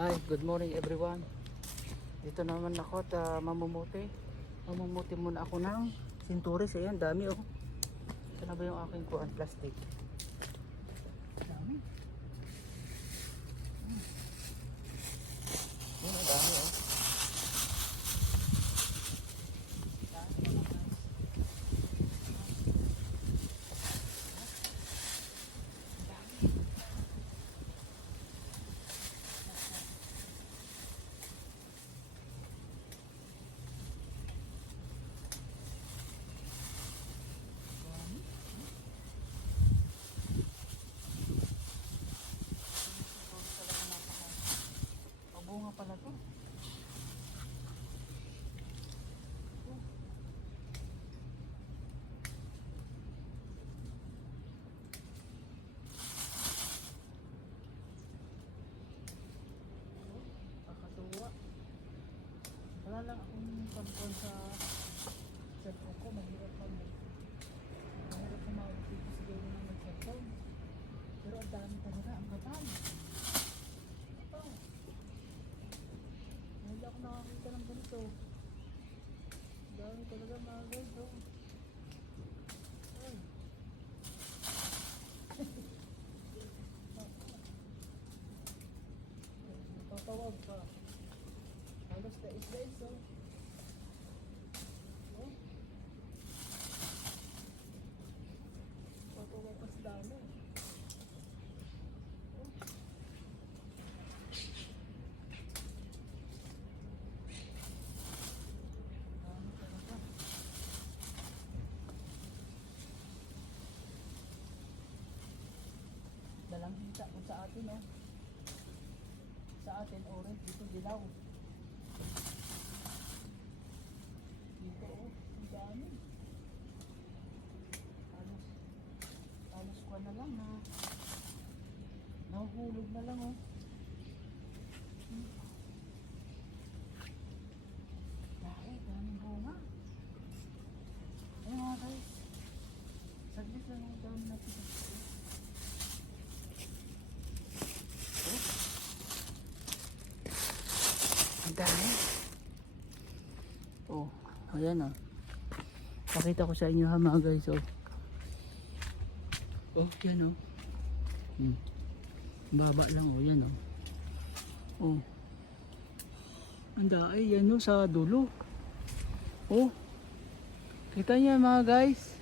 Hi, good morning everyone. Dito naman ako at ah, mamumuti. Mamumuti muna ako ng sinturis. Ayan, dami oh. Ito na ba yung aking kuan plastic? Dami. Hmm. Yun, ang dami oh. Mabunga pala to. Kakatuwa. Wala lang akong pampon sa cellphone ko. Mahirap pa mo. Mahirap pa maulit ko siguro na mag-cellphone. Pero ang dami talaga. Ang batal. Ito. Hindi ako nakakita ng ganito. Dami talaga mga guys. Oh. Ay. Papawag pa. Halos na is oh. Oh. Papawag pa sa dami. Oh. Dami talaga. Dalang hita kung sa atin oh. Sa atin orange, dito dilaw. Dito oh, ang dami. Halos, halos ko na lang na nahuhulog na lang oh. Hmm. Dahil, daming bunga. Ayun mga guys. Saglit lang ang dami natin. Ang dami. Oh, ayan oh. Pakita ko sa inyo ha mga guys oh. Oh, yan oh. Hmm. Baba lang oh, yan oh. Oh. Ang daay yan oh sa dulo. Oh. Kita niyo mga guys.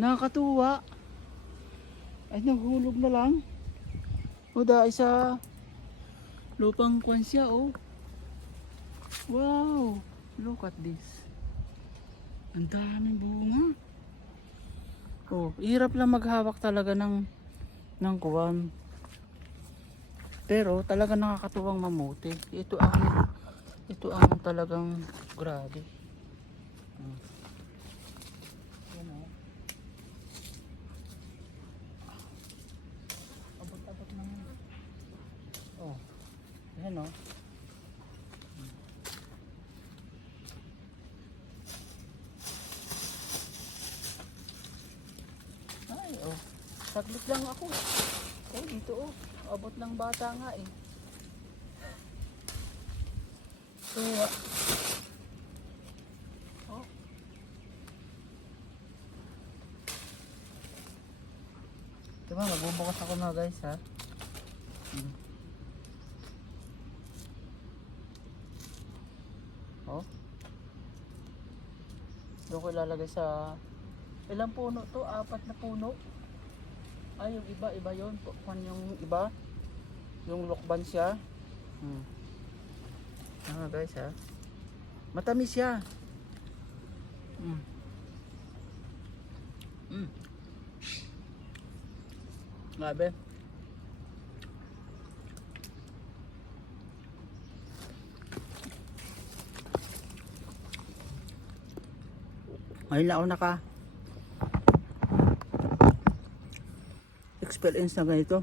Nakakatuwa. Ay naghulog na lang. O dahil sa lupang kwan siya oh. Wow! Look at this. Ang daming bunga. Oh, hirap lang maghawak talaga ng ng kuwan. Pero talaga nakakatuwang mamuti. Ito ang ito ang talagang grabe. Hmm. Yan oh. Abot-abot ng Oh. Yan oh. Ay, oh. Saglit lang ako. Oh, dito oh. Abot ng bata nga eh. Kaya, oh. Diba, magbubukas ako na guys ha. Hmm. Oh. Doon ko ilalagay sa ilang puno to? Apat na puno. Ay, yung iba, iba yun. Kung yung iba, yung lokban siya. Hmm. Ah, guys ha. Matamis siya. Hmm. Hmm. Grabe. Ngayon lang ako naka experience na ganito.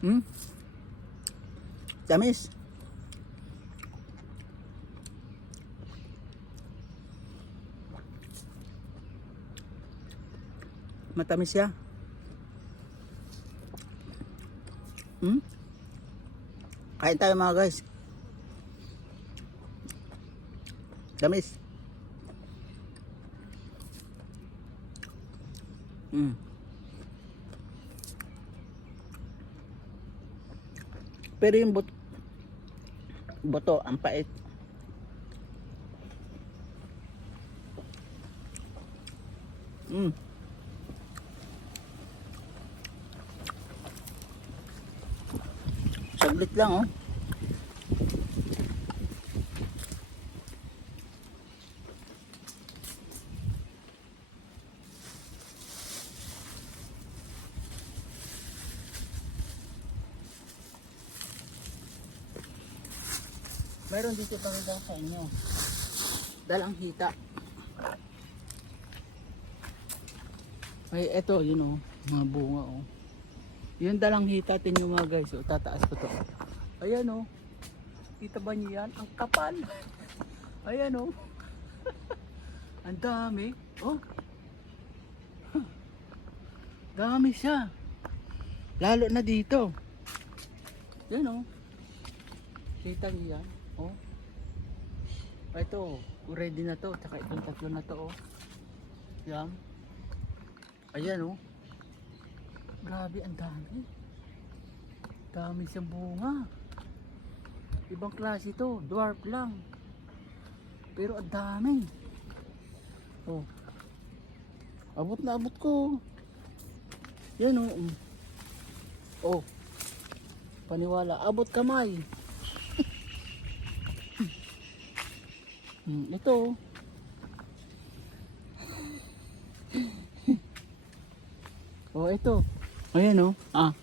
Hmm? Tamis. Matamis siya. Hmm? Kain tayo mga guys. Damis. Hmm. Pero yung but boto, ang pait. Mm. Saglit lang oh. Meron dito pakita sa inyo. Dalang hita. Ay, eto, yun oh. Mga bunga oh. Yung dalang hita, tingnan mga guys. Oh, tataas ko to. Ayan oh. Kita ba niyo yan? Ang kapal. Ayan oh. Ang dami. Oh. Dami siya. Lalo na dito. Yan oh. Kita niyo yan? Oh. Ito, ready na to. Tsaka itong tatlo na to oh. Yan. Ayan oh. Grabe, ang dami. Dami siyang bunga. Ibang klase to, dwarf lang. Pero ang dami. Oh. Abot na abot ko. Yan oh. Oh. Paniwala, abot kamay. Hmm, ito. oh. Ito. Ayan oh. Ah.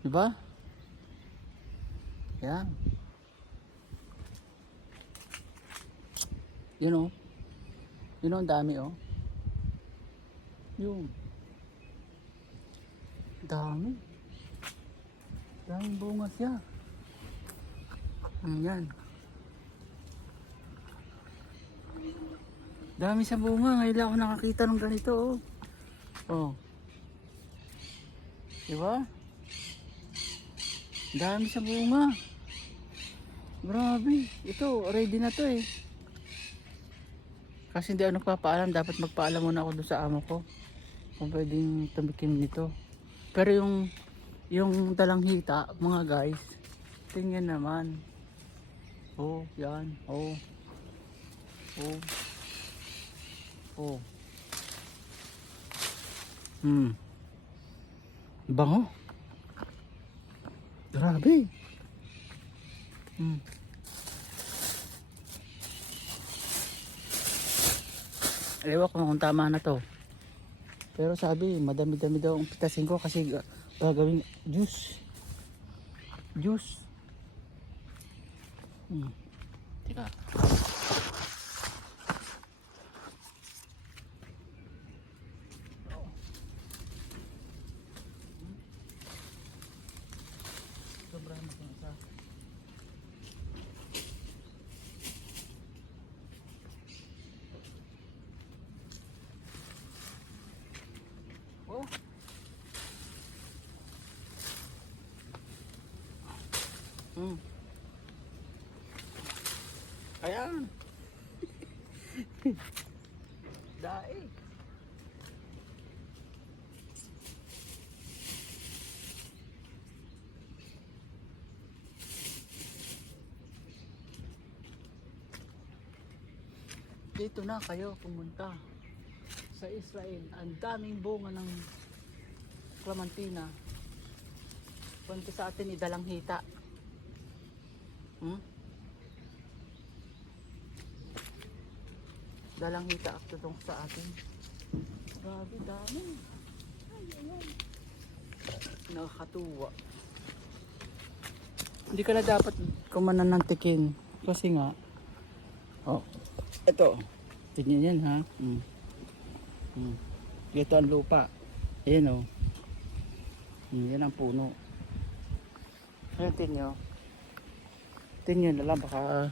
Diba? Yan. Yun oh. Yun oh, ang dami oh. Yun. Dami. Daming bunga siya. Ayan. Dami sa bunga. Ngayon ako nakakita ng ganito oh. Oh. Diba? Dami sa bunga. Grabe. Ito, ready na to eh. Kasi hindi ako nagpapaalam. Dapat magpaalam muna ako doon sa amo ko. Kung pwedeng tumikim nito. Pero yung yung dalang hita, mga guys, tingnan naman. Oh, yan. Oh. Oh. Oh. Hmm. Bango. Grabe. Hmm. Ewan ko kung tama na to. Pero sabi, madami-dami daw ang pitasin ko kasi ga- gagawin juice. Juice. Hmm. Teka. Sobrang na isa. Oh. Hmm. Ayan. Daig. Dito na kayo pumunta sa Israel. Ang daming bunga ng Clementina. Punta sa atin idalang hita. Hmm? Dalang hita at tutong sa atin. Grabe, dami. Nakakatuwa. Hindi ka na dapat kumanan ng tikin. Kasi nga, oh, ito. Tingnan yan ha. Mm. Mm. Ito ang lupa. Ayan oh. Mm, yan ang puno. Ayan tingnan nyo. Tingnan na lang baka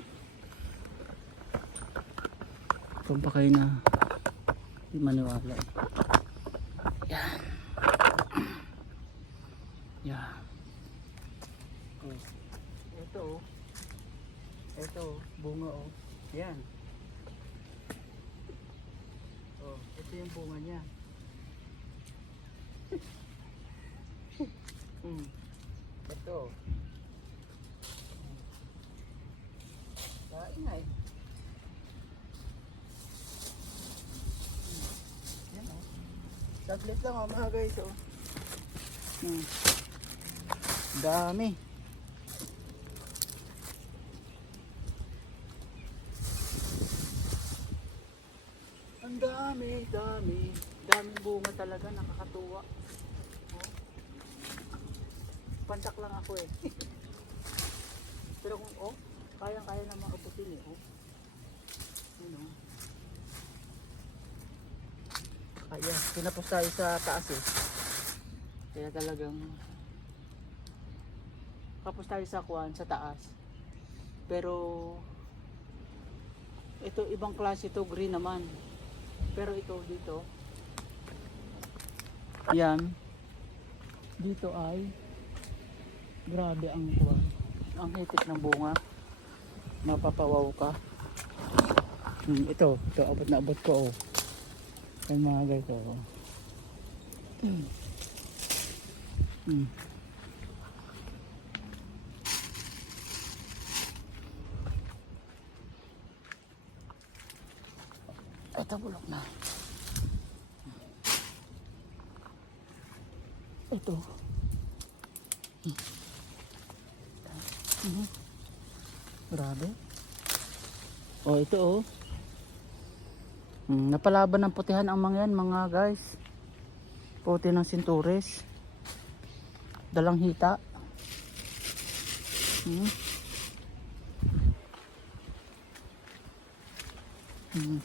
kung pa kayo na hindi maniwala. Yan. Yan. Oh. Ito oh. Ito bunga oh. Yan. Oh, ito yung bunga niya. hmm. Ito. Oh. Saglit lang oh mga guys oh. Hmm. Dami. Ang dami, dami. Daming bunga talaga, nakakatuwa. Oh. Pansak lang ako eh. Pero kung, oh, kayang-kaya na makaputin eh. Oh. Ano? Kaya, pinapos tayo sa taas eh. Kaya talagang kapos tayo sa kuwan sa taas. Pero ito ibang klase ito green naman. Pero ito dito yan dito ay grabe ang kuwan. Ang hitik ng bunga. Mapapawaw ka. Hmm, ito, ito abot na abot ko oh. Yan mga guys oh. Hmm. Hmm. Ito bulok na. Ito. Mhm. Grabe. Oh, ito oh. Hmm, napalaban ng putihan ang mga yan, mga guys. Puti ng sintures. Dalang hita. Hmm. Hmm.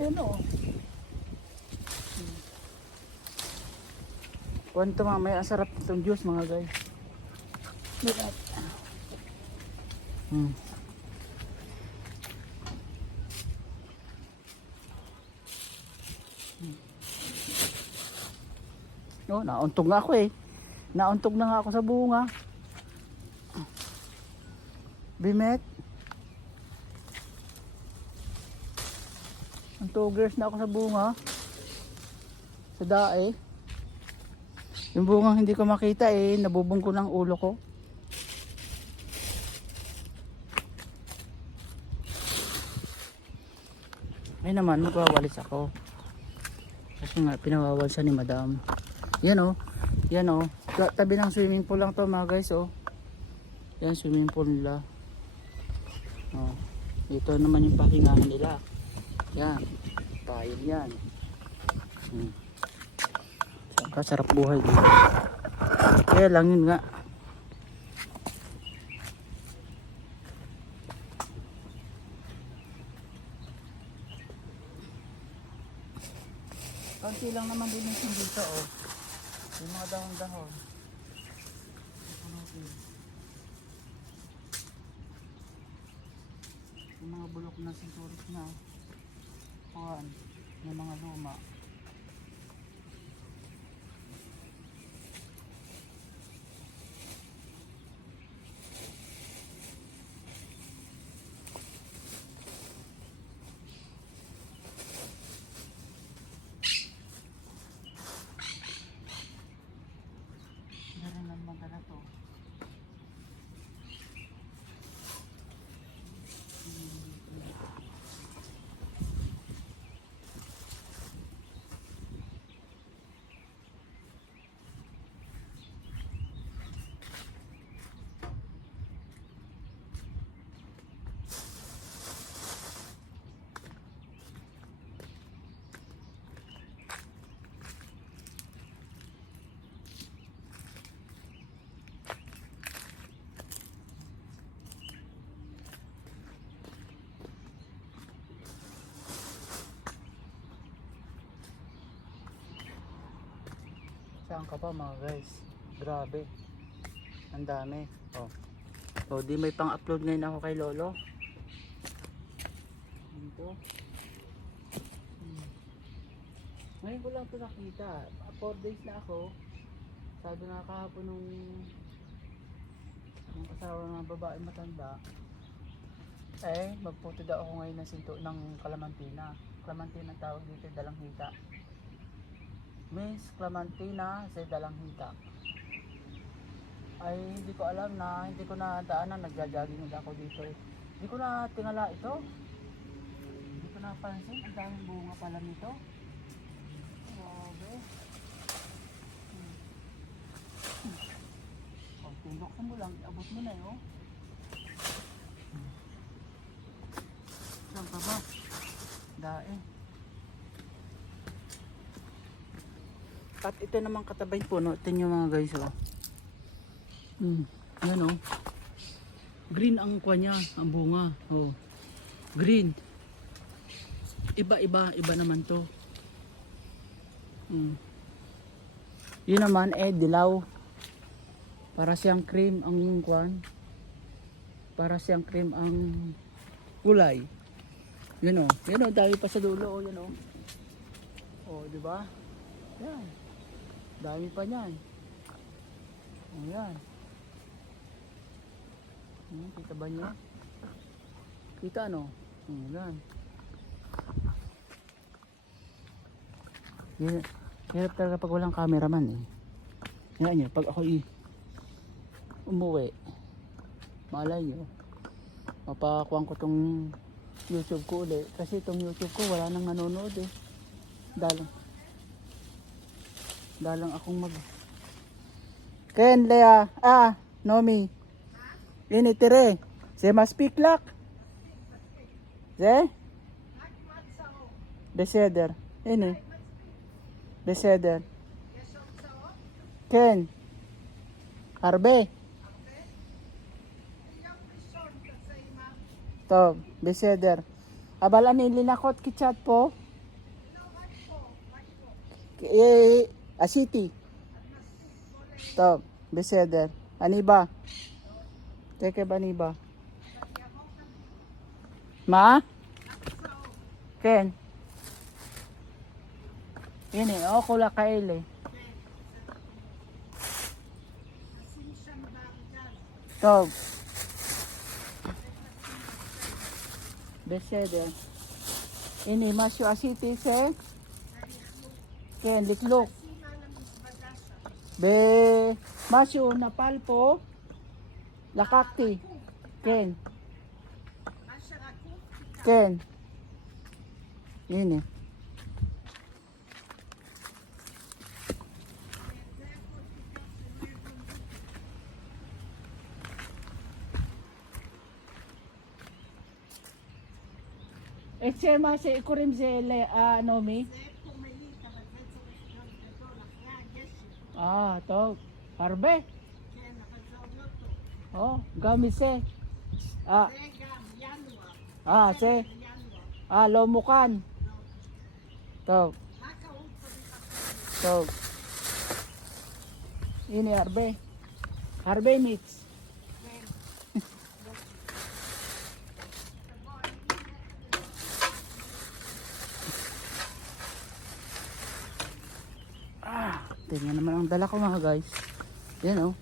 Ayan o. Kuwanto mamaya, ang sarap itong juice mga guys. Look at. Hmm. No, nauntog nga ako eh. Nauntog na nga ako sa bunga. Bimet. Ang tugers na ako sa bunga. Sa dae. Yung bungang hindi ko makita eh, nabubong ko ng ulo ko. Ay naman, magwawalis ako. Kasi nga, pinawawalsa ni madam. Yan oh. Yan oh. Ta- Tabi ng swimming pool lang to mga guys oh. Yan swimming pool nila. Oh. Ito naman yung pahingahan nila. Yan. Pail yan. Hmm. Kasarap buhay dito. Kaya lang yun nga. Konti lang naman din yung dito oh. Yung mga dahon-dahon. Yung mga bulok na sinturis na. Kuhan. Yung mga luma. Meron naman na to. Saan ka pa mga guys? Grabe. Ang dami. Oh. Oh, di may pang-upload ngayon ako kay Lolo. Dito. Hmm. Ngayon ko lang ito nakita. 4 days na ako. Sabi nga kahapon nung nung asawa ng babae matanda. Eh, magputo daw ako ngayon ng sinto ng. Clementina ang tawag dito, Dalanghita. Miss Clementina sa Dalanghita. Ay, hindi ko alam na, hindi ko na daanan, nagja-jogging na ako dito. eh. Hindi ko na tingala ito. Hindi ko napansin, ang daming bunga pala nito. Grabe. Hmm. Hmm. Oh, tundok mo lang, abot mo na eh, oh. Saan pa ba? Dae. At ito naman katabay puno. Ito nyo mga guys oh. Hmm. Yan oh. Green ang kwa niya, ang bunga. Oh. Green. Iba-iba, iba naman to. Hmm. Yun naman eh, dilaw. Para siyang cream ang kwan. Para siyang cream ang kulay. Yun o. Yun o, dami pa sa dulo o. Yun o. O, di ba? Yan. Dami pa niyan. O, yan. Hmm, kita ba niya? Kita ano? Hmm, yan. Yan. Hirap talaga pag walang cameraman eh. Yan niya, pag ako i umuwi, malay nyo, mapakuha ko tong YouTube ko ulit. Kasi itong YouTube ko wala nang nanonood eh. Dalang. Dalang akong mag... Ken, Lea, ah, Nomi. Ini tire. Se mas piklak. Se? Beseder. Ini. Beseder. Ken. Harbe. To, beseder. Abala ni linakot kichat po. Eh, asiti. To, beseder. Ani ba? Teke ba ni ba? Ma? Ken? Ini, oh, kula kaile. To, Beseder. Ini masyo asiti se Ken liklok. Be masyo na palpo. Lakakti. Ken. Ken. Ini. Siya masya ikurim si Le, ah, Nomi. Ah, to. Harbe. Oh, gamit se. Ah. Ah, se. Ah, lomukan. To. To. Ini harbe. Harbe mix. Ah, tingnan naman dala ko mga guys. Yan oh.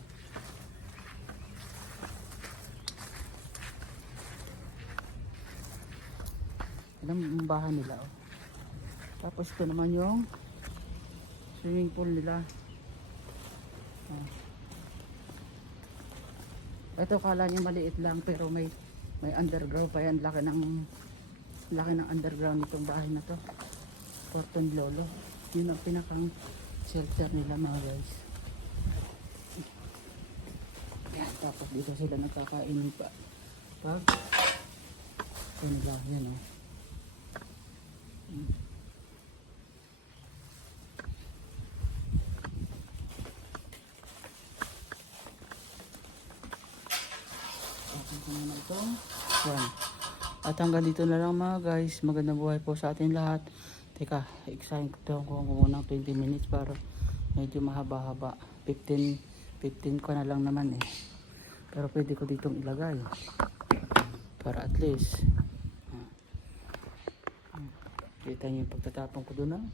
Alam ang bahay nila oh. Tapos ito naman yung swimming pool nila. Ah. Ito kala niya maliit lang pero may may underground pa yan. Laki ng laki ng underground nitong bahay na to. Porton Lolo. Yun ang pinakang shelter nila mga guys. Yan, tapos dito sila nagkakainin pa. Pag ito nila, yan o. Yan. At hanggang dito na lang mga guys. Magandang buhay po sa atin lahat. Teka, excited ko ko muna ng 20 minutes para medyo mahaba-haba. 15, 15 ko na lang naman eh. Pero pwede ko ditong ilagay. Para at least. ah, Kita niyo yung pagtatapon ko doon ah.